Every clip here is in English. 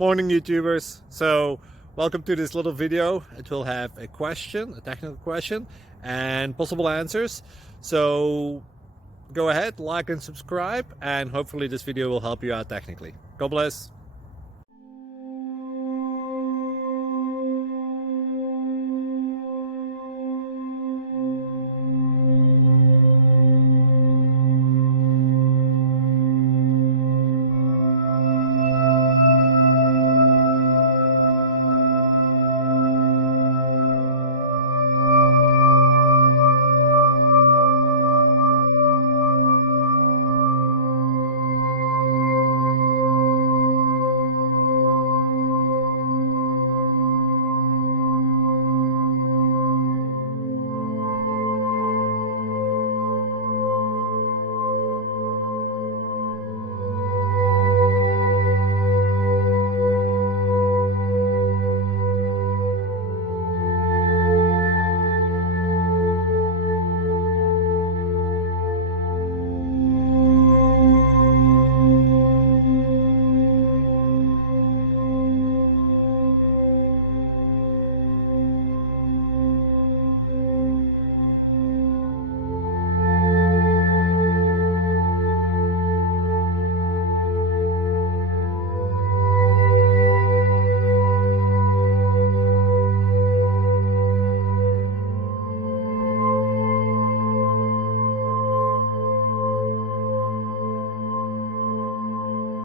Morning YouTubers. So welcome to this little video. It will have a question, a technical question, and possible answers. So go ahead, like and subscribe, and hopefully this video will help you out technically. God bless.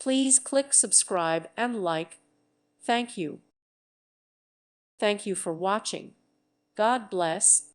Please click subscribe and like. Thank you. Thank you for watching. God bless.